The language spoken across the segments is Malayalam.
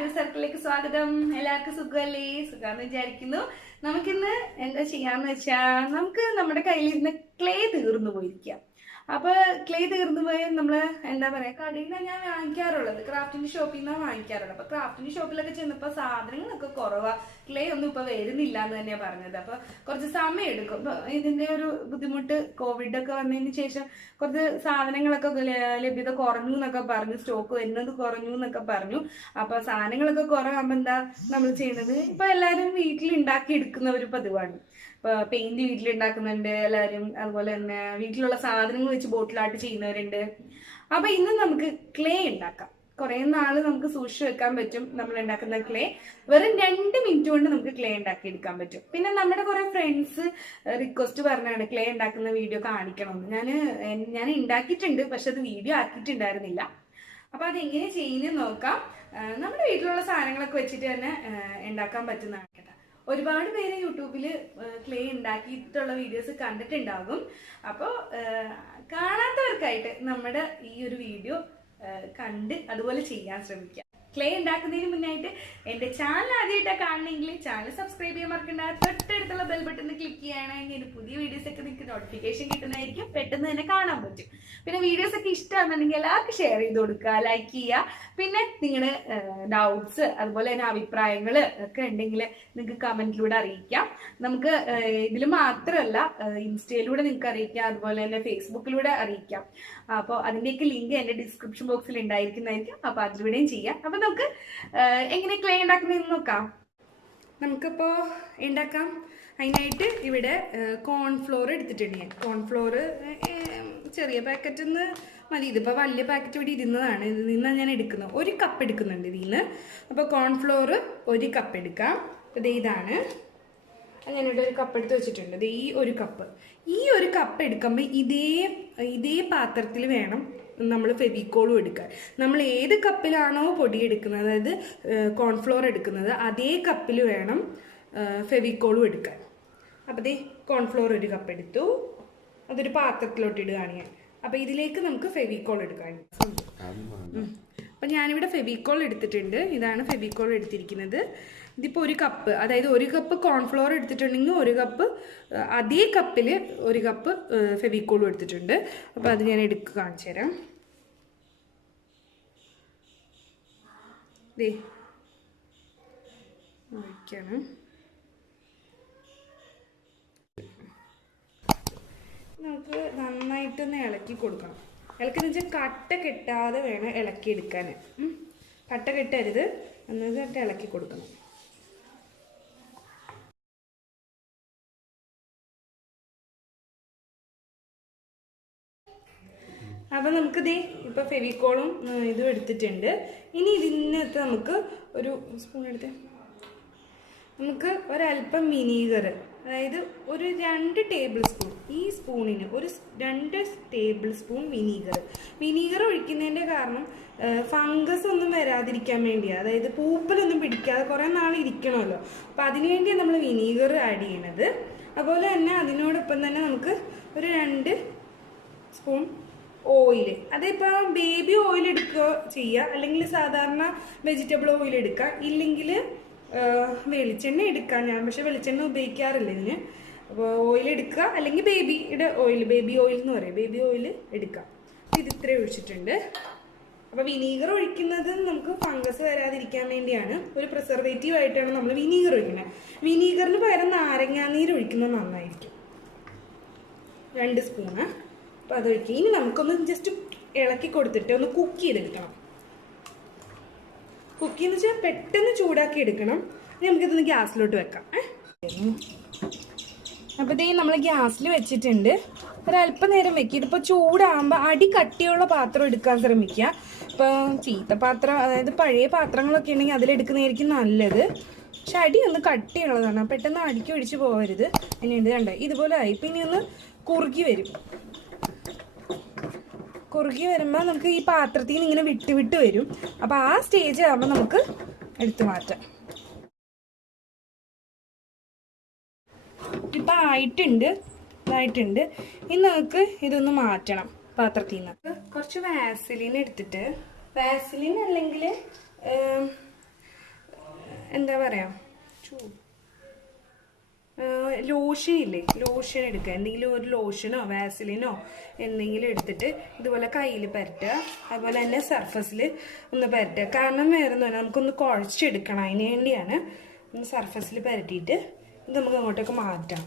Charus circle Swagadam, Elaka Sugale, Sugana Jarikino. Namakina and a Shiana Cha, Namka, Namaka is the clay the Urnuikia. Upper clay the Urnuay, Namla, and the Marekadina and Carola, the crafting shop in a wine Carola, a crafting shop like a Chinapa Sadring, like a Korova, clay on the Pavay, Nilan and Yabarnadapa, Corsa made in their Buddhimut, COVID, communication, because the Sadring like a Lebi the Cornu, like a Barnu, Stoko, and the Cornu, like a Barnu, Upper Saning like a Coramanda, Namal by Latin weekly in Dakid Kunavipadivan. Paint the വീട്ടിൽ ഉണ്ടാക്കുന്നുണ്ട് എല്ലാവരും അതുപോലെ തന്നെ വീട്ടിലുള്ള സാധനങ്ങൾ വെച്ച് ബോട്ടിലായിട്ട് ചെയ്യുന്നവരുണ്ട് അപ്പോൾ ഇന്ന് നമുക്ക് ക്ലേ ഉണ്ടാക്കാം കുറേ നാൾ നമുക്ക് സൂക്ഷിച്ചു വെക്കാൻ പറ്റും നമ്മൾ ഉണ്ടാക്കുന്ന ക്ലേ വെറും 2 മിനിറ്റ് കൊണ്ട് നമുക്ക് ക്ലേ ഉണ്ടാക്കി എടുക്കാൻ പറ്റും പിന്നെ നമ്മുടെ കുറേ ഫ്രണ്ട്സ് റിക്വസ്റ്റ് പറഞ്ഞാണ് ക്ലേ ഉണ്ടാക്കുന്ന വീഡിയോ കാണിക്കണമെന്ന് ഞാൻ ഉണ്ടാക്കിയിട്ടുണ്ട് പക്ഷെ അത് വീഡിയോ ആക്കിയിട്ടുണ്ടായിരുന്നില്ല അപ്പോൾ അത് എങ്ങനെ ചെയ്യുന്നത് നോക്കാം നമ്മുടെ വീട്ടിലുള്ള സാധനങ്ങളൊക്കെ വെച്ചിട്ട് തന്നെ ഉണ്ടാക്കാൻ പറ്റുന്നതാണ് കേട്ടോ ഒരുപാട് പേര് യൂട്യൂബിൽ ക്ലേ ഉണ്ടാക്കിയിട്ടുള്ള വീഡിയോസ് കണ്ടിട്ടുണ്ടാകും അപ്പോൾ കാണാത്തവർക്കായിട്ട് നമ്മുടെ ഈ ഒരു വീഡിയോ കണ്ട് അതുപോലെ ചെയ്യാൻ ശ്രമിക്കുക ക്ലേ ഉണ്ടാക്കുന്നതിന് മുന്നായിട്ട് എൻ്റെ ചാനൽ ആദ്യമായിട്ടാണ് കാണണമെങ്കിൽ ചാനൽ സബ്സ്ക്രൈബ് ചെയ്യാൻ മറക്കണ്ട തൊട്ടടുത്തുള്ള ബെൽ ബട്ടൺ ക്ലിക്ക് ചെയ്യുകയാണെങ്കിൽ എൻ്റെ പുതിയ വീഡിയോസ് ഒക്കെ നിങ്ങൾക്ക് നോട്ടിഫിക്കേഷൻ കിട്ടുന്നതായിരിക്കും പെട്ടെന്ന് തന്നെ കാണാൻ പറ്റും പിന്നെ വീഡിയോസ് ഒക്കെ ഇഷ്ടമാണെന്നുണ്ടെങ്കിൽ എല്ലാവർക്കും ഷെയർ ചെയ്ത് കൊടുക്കുക ലൈക്ക് ചെയ്യുക പിന്നെ നിങ്ങളുടെ ഡൗട്ട്സ് അതുപോലെ തന്നെ അഭിപ്രായങ്ങൾ ഒക്കെ ഉണ്ടെങ്കിൽ നിങ്ങൾക്ക് കമൻറ്റിലൂടെ അറിയിക്കാം നമുക്ക് ഇതിൽ മാത്രമല്ല ഇൻസ്റ്റയിലൂടെ നിങ്ങൾക്ക് അറിയിക്കാം അതുപോലെ തന്നെ ഫേസ്ബുക്കിലൂടെ അറിയിക്കാം അപ്പോൾ അതിൻ്റെയൊക്കെ ലിങ്ക് എൻ്റെ ഡിസ്ക്രിപ്ഷൻ ബോക്സിൽ ഉണ്ടായിരിക്കുന്നതായിരിക്കും അപ്പോൾ അതിലൂടെയും ചെയ്യാം അപ്പോൾ നമുക്ക് എങ്ങനെ ക്ലേ ഉണ്ടാക്കുന്നതെന്ന് നോക്കാം നമുക്കിപ്പോൾ ഉണ്ടാക്കാം അതിനായിട്ട് ഇവിടെ കോൺഫ്ലോർ എടുത്തിട്ടുണ്ട് ഞാൻ കോൺഫ്ലോർ ചെറിയ പാക്കറ്റിൽ നിന്ന് മതി ഇതിപ്പോൾ വലിയ പാക്കറ്റ് ഇവിടെ ഇരുന്നതാണ് ഇതിൽ നിന്നാണ് ഞാൻ എടുക്കുന്നത് 1 കപ്പ് എടുക്കുന്നുണ്ട് ഇതിൽ നിന്ന് അപ്പോൾ കോൺഫ്ലോർ 1 കപ്പ് എടുക്കാം ഇത് ഇതാണ് ഞാനിവിടെ 1 കപ്പ് എടുത്ത് വെച്ചിട്ടുണ്ട് ഇത് ഈ 1 കപ്പ് ഈ 1 കപ്പ് എടുക്കുമ്പോൾ ഇതേ പാത്രത്തിൽ വേണം നമ്മൾ ഫെവിക്കോളും എടുക്കാൻ നമ്മൾ ഏത് കപ്പിലാണോ പൊടി എടുക്കുന്നത് അതായത് കോൺഫ്ലോർ എടുക്കുന്നത് അതേ കപ്പിൽ വേണം ഫെവിക്കോളും എടുക്കാൻ അപ്പോൾ ദേ കോൺഫ്ലോർ 1 കപ്പ് എടുത്തു അതൊരു പാത്രത്തിലോട്ട് ഇടുകയാണ് ഞാൻ അപ്പോൾ ഇതിലേക്ക് നമുക്ക് ഫെവിക്കോൾ എടുക്കാൻ അപ്പം ഞാനിവിടെ ഫെവിക്കോൾ എടുത്തിട്ടുണ്ട് ഇതാണ് ഫെവിക്കോൾ എടുത്തിരിക്കുന്നത് ഇതിപ്പോൾ 1 കപ്പ് അതായത് 1 കപ്പ് കോൺഫ്ലോർ എടുത്തിട്ടുണ്ടെങ്കിൽ 1 കപ്പ് അതേ കപ്പിൽ 1 കപ്പ് ഫെവിക്കോളും എടുത്തിട്ടുണ്ട് അപ്പോൾ അത് ഞാൻ കാണിച്ചു തരാം ദേ ഒഴിക്കാണ് നമുക്ക് നന്നായിട്ടൊന്ന് ഇളക്കി കൊടുക്കണം ഇളക്കിന്ന് വെച്ചാൽ കട്ട കെട്ടാതെ വേണം ഇളക്കിയെടുക്കാൻ കട്ട കെട്ടരുത് എന്നിട്ട് ഇളക്കി കൊടുക്കണം അപ്പോൾ നമുക്കിതേ ഇപ്പോൾ ഫെവിക്കോളും ഇതും എടുത്തിട്ടുണ്ട് ഇനി ഇതിനകത്ത് നമുക്ക് ഒരു സ്പൂൺ എടുത്ത് നമുക്ക് ഒരല്പം വിനീഗർ അതായത് ഒരു 2 ടേബിൾ സ്പൂൺ ഈ സ്പൂണിന് ഒരു 2 ടേബിൾ സ്പൂൺ വിനീഗർ ഒഴിക്കുന്നതിൻ്റെ കാരണം ഫംഗസ് ഒന്നും വരാതിരിക്കാൻ വേണ്ടിയാണ് അതായത് പൂപ്പലൊന്നും പിടിക്കാതെ കുറേ നാൾ ഇരിക്കണമല്ലോ അപ്പോൾ അതിനുവേണ്ടിയാണ് നമ്മൾ വിനീഗർ ആഡ് ചെയ്യണത് അതുപോലെ തന്നെ അതിനോടൊപ്പം തന്നെ നമുക്ക് ഒരു 2 സ്പൂൺ ഓയിൽ അതിപ്പോൾ ബേബി ഓയിൽ എടുക്കുക ചെയ്യുക അല്ലെങ്കിൽ സാധാരണ വെജിറ്റബിൾ ഓയിൽ എടുക്കുക ഇല്ലെങ്കിൽ വെളിച്ചെണ്ണ എടുക്കാം ഞാൻ പക്ഷെ വെളിച്ചെണ്ണ ഉപയോഗിക്കാറില്ല ഇതിന് അപ്പോൾ ഓയിൽ എടുക്കുക അല്ലെങ്കിൽ ബേബി ഓയിൽ എന്ന് പറയും ബേബി ഓയിൽ എടുക്കാം ഇത് ഇത്രയും ഒഴിച്ചിട്ടുണ്ട് അപ്പോൾ വിനീഗർ ഒഴിക്കുന്നത് നമുക്ക് ഫംഗസ് വരാതിരിക്കാൻ വേണ്ടിയാണ് ഒരു പ്രിസർവേറ്റീവ് ആയിട്ടാണ് നമ്മൾ വിനീഗർ ഒഴിക്കുന്നത് വിനീഗറിന് പകരം നാരങ്ങാനീര് ഒഴിക്കുന്നത് നന്നായിരിക്കും 2 സ്പൂണ് അപ്പോൾ അതൊഴിക്കുക ഇനി നമുക്കൊന്ന് ജസ്റ്റ് ഇളക്കി കൊടുത്തിട്ട് ഒന്ന് കുക്ക് ചെയ്തെടുക്കണം കുക്ക് എന്ന് വെച്ചാൽ പെട്ടെന്ന് ചൂടാക്കി എടുക്കണം നമുക്കിതൊന്ന് ഗ്യാസിലോട്ട് വെക്കാം അപ്പോൾ ഇതേ നമ്മൾ ഗ്യാസിൽ വെച്ചിട്ടുണ്ട് ഒരല്പം നേരം വെക്കുക ഇതിപ്പോൾ ചൂടാകുമ്പോൾ അടി കട്ടിയുള്ള പാത്രം എടുക്കാൻ ശ്രമിക്കുക ഇപ്പോൾ ചീത്ത പാത്രം അതായത് പഴയ പാത്രങ്ങളൊക്കെ ഉണ്ടെങ്കിൽ അതിലെടുക്കുന്നതായിരിക്കും നല്ലത് പക്ഷെ അടി ഒന്ന് കട്ടിയുള്ളതാണ് പെട്ടെന്ന് അടിക്ക് ഒഴിച്ച് പോകരുത് അതിനുണ്ട് കണ്ടോ ഇതുപോലെ ആയി പിന്നെ ഒന്ന് കുറുകി വരുമ്പോൾ നമുക്ക് ഈ പാത്രത്തിൽ നിന്ന് ഇങ്ങനെ വിട്ട് വരും അപ്പോൾ ആ സ്റ്റേജ് ആകുമ്പോൾ നമുക്ക് എടുത്തു മാറ്റാം ഇപ്പം ആയിട്ടുണ്ട് ഇനി നമുക്ക് ഇതൊന്ന് മാറ്റണം പാത്രത്തിൽ നിന്ന് കുറച്ച് വാസലിൻ എടുത്തിട്ട് വാസലിൻ അല്ലെങ്കിൽ എന്താ പറയുക, ലോഷൻ ഇല്ലേ, ലോഷൻ എടുക്കുക. എന്തെങ്കിലും ഒരു ലോഷനോ വാസലിനോ എന്തെങ്കിലും എടുത്തിട്ട് ഇതുപോലെ കയ്യിൽ പരട്ടുക. അതുപോലെ തന്നെ സർഫസിൽ ഒന്ന് പരട്ടുക. കാരണം വേറെ ഒന്നും നമുക്കൊന്ന് കുഴച്ചെടുക്കണം, അതിന് വേണ്ടിയാണ്. ഒന്ന് സർഫസിൽ പരട്ടിയിട്ട് ഇത് നമുക്ക് അങ്ങോട്ടേക്ക് മാറ്റാം.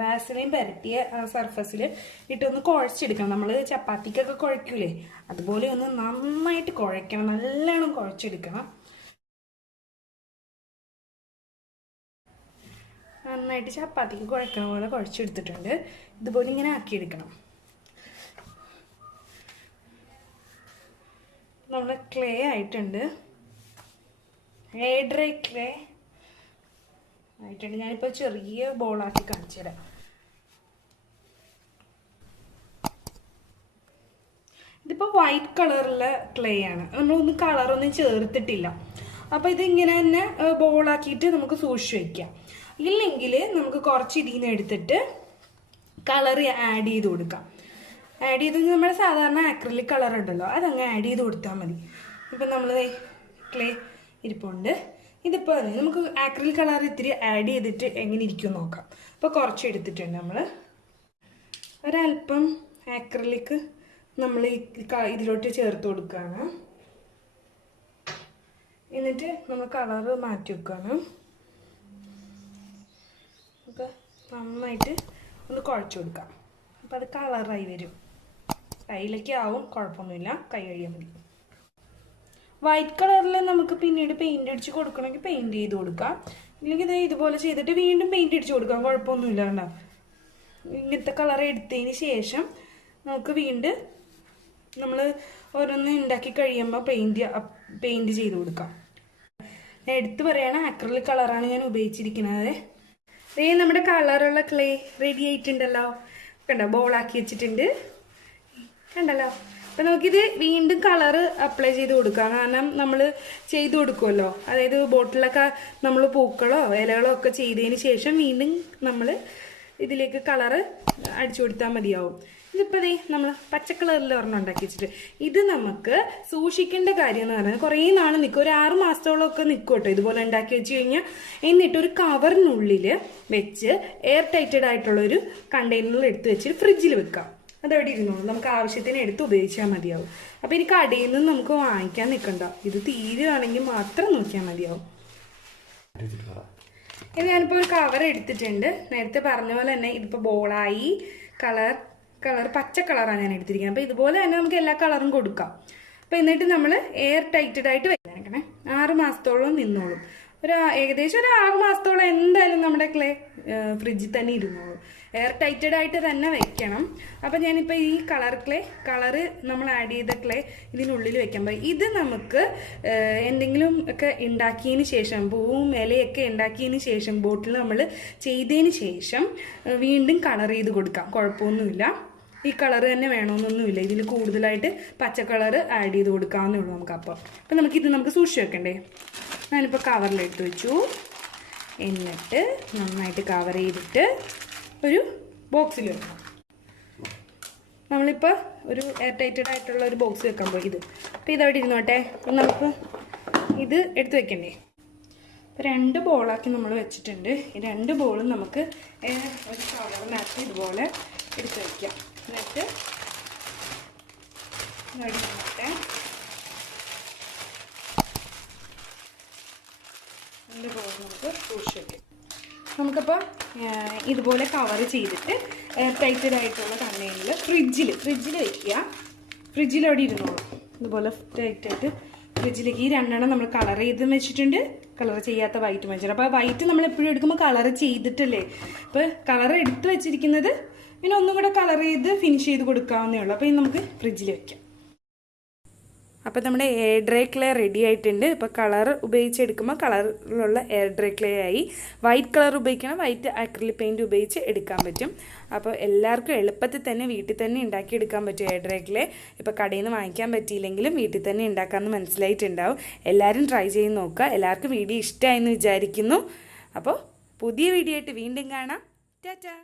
വാസലിൻ പരട്ടിയ സർഫസിൽ ഇട്ടൊന്ന് കുഴച്ചെടുക്കണം. നമ്മൾ ചപ്പാത്തിക്കൊക്കെ കുഴയ്ക്കൂലേ, അതുപോലെ ഒന്ന് നന്നായിട്ട് കുഴയ്ക്കണം, നല്ലോണം കുഴച്ചെടുക്കണം. നന്നായിട്ട് ചപ്പാത്തിക്ക് കുഴക്കണ പോലെ കുഴച്ചെടുത്തിട്ടുണ്ട്. ഇതുപോലെ ഇങ്ങനെ ആക്കിയെടുക്കണം. നമ്മുടെ ക്ലേ ആയിട്ടുണ്ട്, എയർ ഡ്രൈ ക്ലേ ആയിട്ടുണ്ട്. ഞാനിപ്പോൾ ചെറിയ ബോളാക്കി കാണിച്ചു തരാം. ഇതിപ്പോൾ വൈറ്റ് കളറിലെ ക്ലേ ആണ്, നമ്മളൊന്നും കളറൊന്നും ചേർത്തിട്ടില്ല. അപ്പോൾ ഇതിങ്ങനെ തന്നെ ബോളാക്കിയിട്ട് നമുക്ക് സൂക്ഷിച്ച് വയ്ക്കാം. ഇല്ലെങ്കിൽ നമുക്ക് കുറച്ച് ഇതിൽ നിന്ന് എടുത്തിട്ട് കളർ ആഡ് ചെയ്ത് കൊടുക്കാം. ആഡ് ചെയ്ത് നമ്മുടെ സാധാരണ ആക്രിലിക് കളർ ഉണ്ടല്ലോ, അതങ്ങ് ആഡ് ചെയ്ത് കൊടുത്താൽ മതി. ഇപ്പം നമ്മൾ ക്ലേ ഇരിപ്പുണ്ട്. ഇതിപ്പോൾ നമുക്ക് ആക്രിലിക് കളർ ഇത്തിരി ആഡ് ചെയ്തിട്ട് എങ്ങനെ ഇരിക്കും നോക്കാം. അപ്പോൾ കുറച്ച് എടുത്തിട്ടുണ്ട് നമ്മൾ. ഒരല്പം ആക്രിലിക് നമ്മൾ ഇതിലോട്ട് ചേർത്ത് കൊടുക്കുകയാണ്. എന്നിട്ട് നമ്മൾ കളറ് മാറ്റി വെക്കുകയാണ്. അപ്പോൾ നന്നായിട്ട് ഒന്ന് കുഴച്ച് കൊടുക്കാം. അപ്പോൾ അത് കളറായി വരും. കയ്യിലേക്ക് ആവും, കുഴപ്പമൊന്നുമില്ല, കൈ കഴിയാൻ മതി. വൈറ്റ് കളറിൽ നമുക്ക് പിന്നീട് പെയിന്റ് അടിച്ച് കൊടുക്കണമെങ്കിൽ പെയിന്റ് ചെയ്ത് കൊടുക്കാം. ഇല്ലെങ്കിൽ ഇതുപോലെ ചെയ്തിട്ട് വീണ്ടും പെയിന്റ് അടിച്ച് കൊടുക്കാം, കുഴപ്പമൊന്നുമില്ല. കണ്ടോ, ഇങ്ങനത്തെ കളർ എടുത്തതിന് ശേഷം നമുക്ക് വീണ്ടും നമ്മൾ ഓരോന്ന് ഉണ്ടാക്കി കഴിയുമ്പോൾ പെയിന്റ് ചെയ്ത് കൊടുക്കാം. ഞാൻ എടുത്ത് പറയുകയാണ്, ആക്രിലിക് കളറാണ് ഞാൻ ഉപയോഗിച്ചിരിക്കുന്നത്. നമ്മുടെ കളറുള്ള ക്ലേ റെഡി ആയിട്ടുണ്ടല്ലോ. കണ്ടോ, ബോളാക്കി വെച്ചിട്ടുണ്ട്, കണ്ടല്ലോ. അപ്പം നമുക്കിത് വീണ്ടും കളറ് അപ്ലൈ ചെയ്ത് കൊടുക്കാം. കാരണം നമ്മൾ ചെയ്ത് കൊടുക്കുമല്ലോ, അതായത് ബോട്ടിലൊക്കെ നമ്മൾ പൂക്കളോ ഇലകളോ ഒക്കെ ചെയ്തതിന് ശേഷം വീണ്ടും നമ്മൾ ഇതിലേക്ക് കളറ് അടിച്ചു കൊടുത്താൽ മതിയാവും. ഇതിപ്പോൾ നമ്മൾ പച്ച കളറിൽ ഒരെണ്ണം ഉണ്ടാക്കി വെച്ചിട്ട് ഇത് നമുക്ക് സൂക്ഷിക്കേണ്ട കാര്യം എന്ന് പറയുന്നത് കുറേ നാൾ നിൽക്കും. ഒരു 6 മാസത്തോളമൊക്കെ നിൽക്കും കേട്ടോ, ഇതുപോലെ ഉണ്ടാക്കി വെച്ച് കഴിഞ്ഞാൽ. എന്നിട്ട് ഒരു കവറിനുള്ളിൽ വെച്ച് എയർ ടൈറ്റഡ് ആയിട്ടുള്ളൊരു കണ്ടെയ്നറിൽ എടുത്ത് വെച്ചിട്ട് ഫ്രിഡ്ജിൽ വെക്കാം. അതവിടെ ഇരുന്നോളൂ, നമുക്ക് ആവശ്യത്തിന് എടുത്ത് ഉപയോഗിച്ചാൽ മതിയാവും. അപ്പോൾ ഇനി കടയിൽ നിന്ന് നമുക്ക് വാങ്ങിക്കാൻ നിൽക്കണ്ട, ഇത് തീരുവാണെങ്കിൽ മാത്രം നോക്കിയാൽ മതിയാവും. ഇത് ഞാനിപ്പോൾ ഒരു കവർ എടുത്തിട്ടുണ്ട്. നേരത്തെ പറഞ്ഞ പോലെ തന്നെ ഇതിപ്പോൾ ബോളായി കളർ പച്ച കളറാണ് ഞാൻ എടുത്തിരിക്കുന്നത്. അപ്പോൾ ഇതുപോലെ തന്നെ നമുക്ക് എല്ലാ കളറും കൊടുക്കാം. അപ്പോൾ എന്നിട്ട് നമ്മൾ എയർ ടൈറ്റഡ് ആയിട്ട് വെക്കണേ. 6 മാസത്തോളം നിന്നോളും. ഏകദേശം ഒരു 6 മാസത്തോളം എന്തായാലും നമ്മുടെ ക്ലേ ഫ്രിഡ്ജിൽ തന്നെ ഇരുന്നോളും. എയർ ടൈറ്റഡ് ആയിട്ട് തന്നെ വെക്കണം. അപ്പം ഞാനിപ്പോൾ ഈ കളറ് നമ്മൾ ആഡ് ചെയ്ത ക്ലേ ഇതിനുള്ളിൽ വെക്കാൻ പറയും. ഇത് നമുക്ക് എന്തെങ്കിലും ഒക്കെ ഉണ്ടാക്കിയതിന് ശേഷം, പൂവും ഇലയൊക്കെ ഉണ്ടാക്കിയതിന് ശേഷം, ബോട്ടിൽ നമ്മൾ ചെയ്തതിന് ശേഷം വീണ്ടും കളർ ചെയ്ത് കൊടുക്കാം, കുഴപ്പമൊന്നുമില്ല. ഈ കളർ തന്നെ വേണമെന്നൊന്നുമില്ല, ഇതിൽ കൂടുതലായിട്ട് പച്ച കളർ ആഡ് ചെയ്ത് കൊടുക്കാവുന്നേ ഉള്ളൂ നമുക്ക്. അപ്പം നമുക്കിത് നമുക്ക് സൂക്ഷിച്ച് വെക്കണ്ടേ. ഞാനിപ്പോൾ കവറിലെടുത്ത് വെച്ചു. എന്നിട്ട് നന്നായിട്ട് കവർ ചെയ്തിട്ട് ഒരു ബോക്സിൽ വെക്കാം. നമ്മളിപ്പോൾ ഒരു എയർ ടൈറ്റഡ് ആയിട്ടുള്ള ഒരു ബോക്സ് വെക്കാൻ പോയി. അപ്പോൾ ഇതവിടെ ഇരുന്നോട്ടെ. അപ്പം നമുക്ക് ഇത് എടുത്ത് വെക്കണ്ടേ. അപ്പോൾ 2 ബോളാക്കി നമ്മൾ വെച്ചിട്ടുണ്ട്. ഈ 2 ബോളും നമുക്ക് ഒരു കവറിനകത്ത് ഇതുപോലെ എടുത്ത് വയ്ക്കാം. എന്നിട്ട് ഇരുന്നോട്ടെ. 2 ബോൾ നമുക്ക് സൂക്ഷിച്ച് വയ്ക്കാം. നമുക്കപ്പോൾ ഇതുപോലെ കവർ ചെയ്തിട്ട് എയർ ടൈറ്റഡ് ആയിട്ടുള്ള കണ്ടെയ്നറിൽ ഫ്രിഡ്ജിൽ വയ്ക്കുക. ഫ്രിഡ്ജിൽ അവിടെ ഇരുന്നോളൂ. ഇതുപോലെ ടൈറ്റായിട്ട് ഫ്രിഡ്ജിലേക്ക് ഈ 2 നമ്മൾ കളർ ചെയ്ത് വെച്ചിട്ടുണ്ട്, കളർ ചെയ്യാത്ത വൈറ്റ് വെച്ചിട്ടുണ്ട്. അപ്പോൾ വൈറ്റ് നമ്മൾ എപ്പോഴും എടുക്കുമ്പോൾ കളർ ചെയ്തിട്ടല്ലേ. അപ്പോൾ കളർ എടുത്ത് വെച്ചിരിക്കുന്നത് പിന്നെ ഒന്നും കൂടെ കളർ ചെയ്ത് ഫിനിഷ് ചെയ്ത് കൊടുക്കാവുന്നേ ഉള്ളൂ. അപ്പോൾ ഇത് നമുക്ക് ഫ്രിഡ്ജിൽ വയ്ക്കാം. അപ്പോൾ നമ്മുടെ എയർ ഡ്രൈ ക്ലേ റെഡി ആയിട്ടുണ്ട്. ഇപ്പോൾ കളർ ഉപയോഗിച്ചെടുക്കുമ്പോൾ കളറിലുള്ള എയർ ഡ്രൈ ക്ലേ ആയി. വൈറ്റ് കളർ ഉപയോഗിക്കണം, വൈറ്റ് ആക്രിലിക് പെയിൻറ്റ് ഉപയോഗിച്ച് എടുക്കാൻ പറ്റും. അപ്പോൾ എല്ലാവർക്കും എളുപ്പത്തിൽ തന്നെ വീട്ടിൽ തന്നെ ഉണ്ടാക്കിയെടുക്കാൻ പറ്റും എയർ ഡ്രൈ ക്ലേ. ഇപ്പോൾ കടയിൽ നിന്ന് വാങ്ങിക്കാൻ പറ്റിയില്ലെങ്കിലും വീട്ടിൽ തന്നെ ഉണ്ടാക്കാമെന്ന് മനസ്സിലായിട്ടുണ്ടാവും. എല്ലാവരും ട്രൈ ചെയ്ത് നോക്കുക. എല്ലാവർക്കും വീഡിയോ ഇഷ്ടമായെന്ന് വിചാരിക്കുന്നു. അപ്പോൾ പുതിയ വീഡിയോ ആയിട്ട് വീണ്ടും കാണാം. ടാറ്റാ.